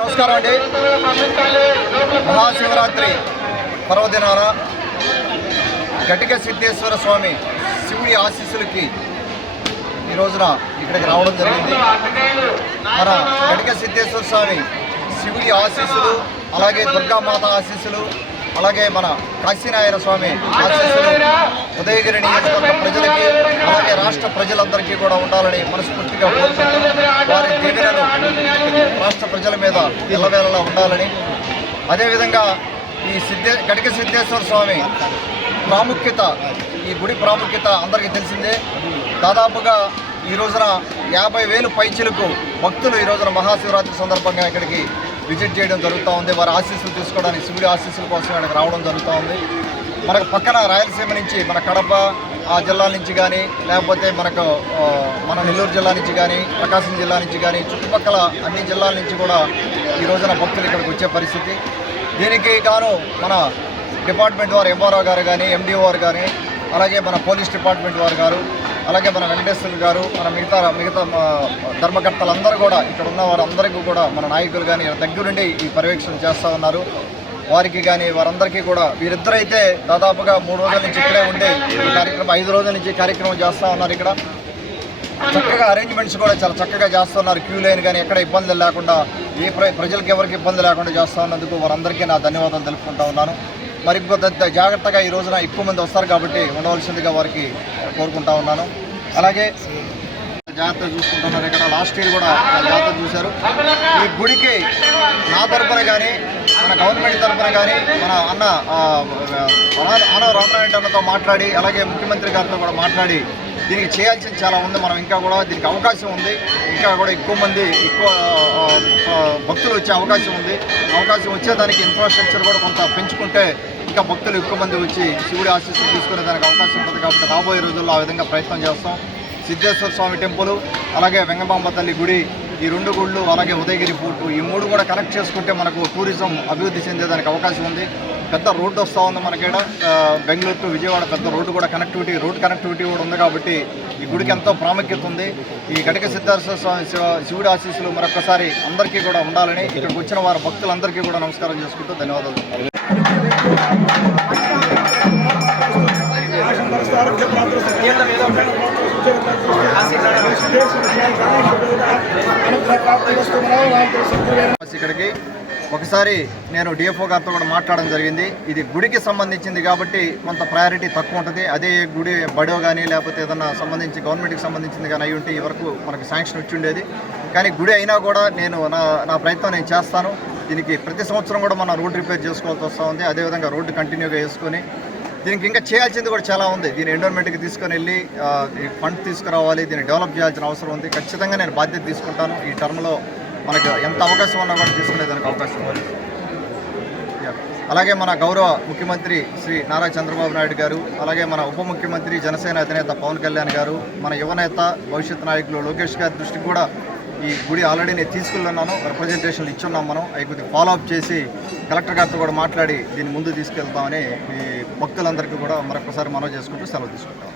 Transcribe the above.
నమస్కారం అండి. మహాశివరాత్రి పర్వదినాన ఘటిక సిద్ధేశ్వర స్వామి శివుడి ఆశీస్సులకి ఈ రోజున ఇక్కడికి రావడం జరిగింది. మన ఘటిక సిద్ధేశ్వర స్వామి శివుడి ఆశీస్సులు, అలాగే దుర్గామాత ఆశీస్సులు, అలాగే మన కాశీనారాయణ స్వామి ఆశీస్సులు ఉదయగిరి నియోజకవర్గ ప్రజలకి, అలాగే రాష్ట్ర ప్రజలందరికీ కూడా ఉండాలని మనస్ఫూర్తిగా కోరుకుంటున్నాం. వారి దీవెనలు రాష్ట్ర ప్రజల మీద ఎల్లవేళలా ఉండాలని, అదేవిధంగా ఈ ఘటిక సిద్ధేశ్వర స్వామి ప్రాముఖ్యత, ఈ గుడి ప్రాముఖ్యత అందరికీ తెలిసిందే. దాదాపుగా ఈ రోజున 50,000 పైచిలకు భక్తులు ఈ రోజున మహాశివరాత్రి సందర్భంగా ఇక్కడికి విజిట్ చేయడం జరుగుతూ ఉంది. వారి ఆశీస్సులు తీసుకోవడానికి, శివుడి ఆశీస్సుల కోసం ఇక్కడికి రావడం జరుగుతూ ఉంది. మనకు పక్కన రాయలసీమ నుంచి, మన కడప ఆ జిల్లాల నుంచి కానీ, లేకపోతే మన నెల్లూరు జిల్లా నుంచి కానీ, ప్రకాశం జిల్లా నుంచి కానీ, చుట్టుపక్కల అన్ని జిల్లాల నుంచి కూడా ఈ రోజున భక్తులు ఇక్కడికి వచ్చే పరిస్థితి. దీనికి గాను మన డిపార్ట్మెంట్ వారు, ఎంఆర్ఓ గారు కానీ, ఎండిఓ గారు కానీ, అలాగే మన పోలీస్ డిపార్ట్మెంట్ వారు గారు, అలాగే మన వెంకటేశ్వర గారు, మన మిగతా ధర్మకర్తలందరూ కూడా, ఇక్కడ ఉన్న వారందరికీ కూడా మన నాయకులు కానీ దగ్గరుండి ఈ పర్యవేక్షణ చేస్తూ ఉన్నారు. వారికి కానీ వారందరికీ కూడా, వీరిద్దరైతే దాదాపుగా 3 రోజుల నుంచి ఇక్కడే ఉండి ఈ కార్యక్రమం, 5 రోజుల నుంచి కార్యక్రమం చేస్తూ ఉన్నారు. ఇక్కడ చక్కగా అరేంజ్మెంట్స్ కూడా చాలా చక్కగా చేస్తున్నారు. క్యూ లైన్ కానీ ఎక్కడ ఇబ్బందులు లేకుండా, ఏ ప్రజలకు ఎవరికి ఇబ్బంది లేకుండా చేస్తూ ఉన్నందుకు వారందరికీ నా ధన్యవాదాలు తెలుపుకుంటూ ఉన్నాను. మరి ఇంకొంత జాగ్రత్తగా ఈ రోజున ఎక్కువ మంది వస్తారు కాబట్టి ఉండవలసిందిగా వారికి కోరుకుంటా ఉన్నాను. అలాగే జాగ్రత్త చూసుకుంటున్నారు. ఇక్కడ లాస్ట్ ఇయర్ కూడా జాగ్రత్త చూశారు. ఈ గుడికి నా తరఫున కానీ, మన గవర్నమెంట్ తరఫున కానీ, మన ఆనవ రామనారాయణ అన్నతో మాట్లాడి, అలాగే ముఖ్యమంత్రి గారితో కూడా మాట్లాడి దీనికి చేయాల్సింది చాలా ఉంది. మనం ఇంకా కూడా దీనికి అవకాశం ఉంది. ఇంకా కూడా ఎక్కువ భక్తులు వచ్చే అవకాశం ఉంది. అవకాశం వచ్చేదానికి ఇన్ఫ్రాస్ట్రక్చర్ కూడా కొంత పెంచుకుంటే ఇంకా భక్తులు ఎక్కువ మంది వచ్చి శివుడి ఆశీస్సులు తీసుకునే దానికి అవకాశం ఉంటుంది. కాబట్టి రాబోయే రోజుల్లో ఆ విధంగా ప్రయత్నం చేస్తాం. సిద్ధేశ్వర స్వామి టెంపుల్, అలాగే వెంగమాంబ తల్లి గుడి, ఈ 2 గుళ్ళు, అలాగే ఉదయగిరి ఫోర్టు, ఈ 3 కూడా కనెక్ట్ చేసుకుంటే మనకు టూరిజం అభివృద్ధి చెందేదానికి అవకాశం ఉంది. పెద్ద రోడ్డు వస్తూ ఉంది మనకేడ, బెంగళూరు టు విజయవాడ పెద్ద రోడ్డు కూడా రోడ్ కనెక్టివిటీ కూడా ఉంది. కాబట్టి ఈ గుడికి ఎంతో ప్రాముఖ్యత ఉంది. ఈ ఘటిక సిద్ధేశ్వర స్వామి శివుడి ఆశీస్సులు మరొకసారి అందరికీ కూడా ఉండాలని ఇక్కడికి వచ్చిన వారి భక్తులందరికీ కూడా నమస్కారం చేసుకుంటూ ధన్యవాదాలు. ఇక్కడికి ఒకసారి నేను డిఎఫ్ఓ గారితో కూడా మాట్లాడడం జరిగింది. ఇది గుడికి సంబంధించింది కాబట్టి కొంత ప్రయారిటీ తక్కువ ఉంటుంది. అదే గుడి బడో కానీ లేకపోతే ఏదన్నా సంబంధించి గవర్నమెంట్కి సంబంధించింది కానీ అయి ఉంటే ఈ వరకు మనకు శాంక్షన్ వచ్చి ఉండేది. కానీ గుడి అయినా కూడా నేను నా ప్రయత్నం నేను చేస్తాను. దీనికి ప్రతి సంవత్సరం కూడా మనం రోడ్ రిపేర్ చేసుకోవాల్సి వస్తూ ఉంది. అదేవిధంగా రోడ్డు కంటిన్యూగా వేసుకొని దీనికి ఇంకా చేయాల్సింది కూడా చాలా ఉంది. దీని ఎన్విరాన్మెంట్కి తీసుకొని వెళ్ళి ఫండ్ తీసుకురావాలి, దీన్ని డెవలప్ చేయాల్సిన అవసరం ఉంది. ఖచ్చితంగా నేను బాధ్యత తీసుకుంటాను. ఈ టర్మ్లో మనకు ఎంత అవకాశం ఉన్నా కూడా తీసుకునేదానికి అవకాశం ఉంది. అలాగే మన గౌరవ ముఖ్యమంత్రి శ్రీ నారా చంద్రబాబు నాయుడు గారు, అలాగే మన ఉప ముఖ్యమంత్రి జనసేన అధినేత పవన్ కళ్యాణ్ గారు, మన యువనేత భవిష్యత్ నాయకులు లోకేష్ గారి దృష్టికి కూడా ఈ గుడి ఆల్రెడీ నేను తీసుకెళ్ళున్నాను. రిప్రజెంటేషన్లు ఇచ్చున్నాం. మనం అవి కొద్దిగా ఫాలోఅప్ చేసి కలెక్టర్ గారితో కూడా మాట్లాడి దీన్ని ముందు తీసుకెళ్తామని ఈ భక్తులందరికీ కూడా మరొకసారి మనవి చేసుకుంటూ సెలవు తీసుకుంటాం.